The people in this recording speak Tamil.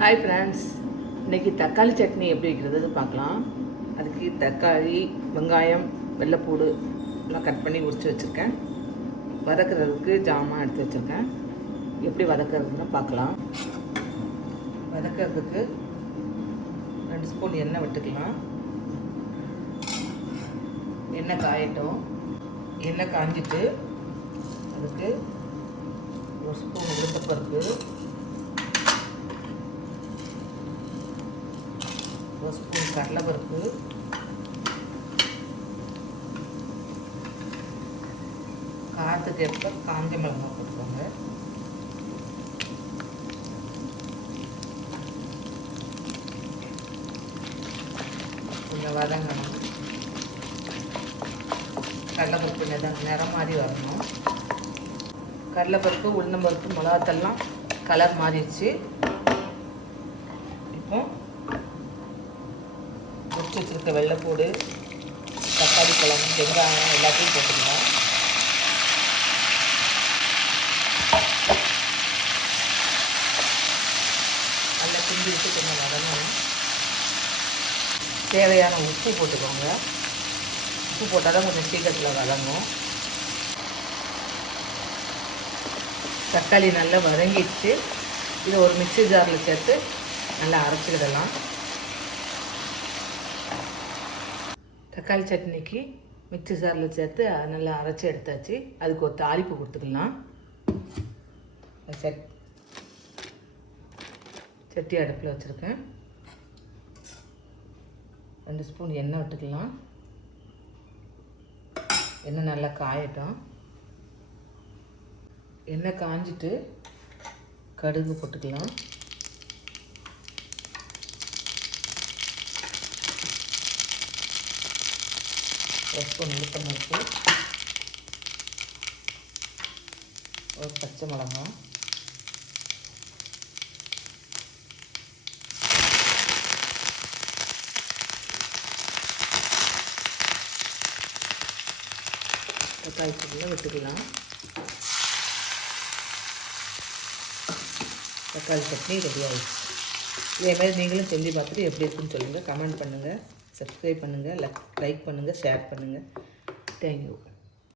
ஹாய் ஃப்ரெண்ட்ஸ், இன்றைக்கி தக்காளி சட்னி எப்படி வைக்கிறதுன்னு பார்க்கலாம். அதுக்கு தக்காளி, வெங்காயம், வெள்ளைப்பூடு எல்லாம் கட் பண்ணி உரித்து வச்சுருக்கேன். வதக்கிறதுக்கு ஜாமான் எடுத்து வச்சுருக்கேன். எப்படி வதக்கிறதுன்னு பார்க்கலாம். வதக்கிறதுக்கு 2 ஸ்பூன் எண்ணெய் விட்டுக்கலாம். எண்ணெய் காயட்டும். எண்ணெய் காஞ்சிட்டு அதுக்கு 1 ஸ்பூன் உளுத்தப்பருப்பு, 1 ஸ்பூன் கடலைப்பருப்பு, காரத்துக்கு ஏற்ப காஞ்ச மிளகாய் போட்டுக்கோங்க. கொஞ்சம் வதங்கணும். கடலைப்பருப்பு நிறம் மாதிரி வரணும். கடலைப்பருப்பு, உளுந்தம்பருப்பு, மிளகாத்தெல்லாம் கலர் மாறிடுச்சு. இப்போ உரிச்சு வச்சுருக்க வெள்ளைப்பூடு, தக்காளி பழம், வெங்காயம் எல்லாத்தையும் போட்டுக்கலாம். நல்லா கிண்டி விட்டு கொஞ்சம் வதங்கணும். தேவையான உப்பு போட்டுக்கோங்க. உப்பு போட்டால் தான் கொஞ்சம் சீக்கிரத்தில் வதங்கும். தக்காளி நல்லா வதங்கிடுச்சு. இதை ஒரு மிக்ஸி ஜாரில் சேர்த்து நல்லா அரைச்சிக்கிடலாம். தக்காளி சட்னிக்கு மிக்ஸி ஜாரில் சேர்த்து நல்லா அரைச்சி எடுத்தாச்சு. அதுக்கு ஒரு தாளிப்பு கொடுத்துக்கலாம். சட்டி அடுப்பில் வச்சுருக்கேன். 2 ஸ்பூன் எண்ணெய் விட்டுக்கலாம். எண்ணெய் நல்லா காயட்டும். எண்ணெய் காஞ்சிட்டு கடுகு போட்டுக்கலாம். ஒரு ஸ்பூன் உளுத்தம்பருப்பு, ஒரு பச்சை மிளகாய், தக்காளி சட்னியில் விட்டுக்கலாம். தக்காளி சட்னி ரெடி ஆகிடுச்சு. இதேமாதிரி நீங்களும் செஞ்சு பார்த்துட்டு எப்படி இருக்குன்னு சொல்லுங்கள். கமெண்ட் பண்ணுங்கள், சப்ஸ்கிரைப் பண்ணுங்கள், லைக் பண்ணுங்கள், ஷேர் பண்ணுங்கள். தேங்க்யூ.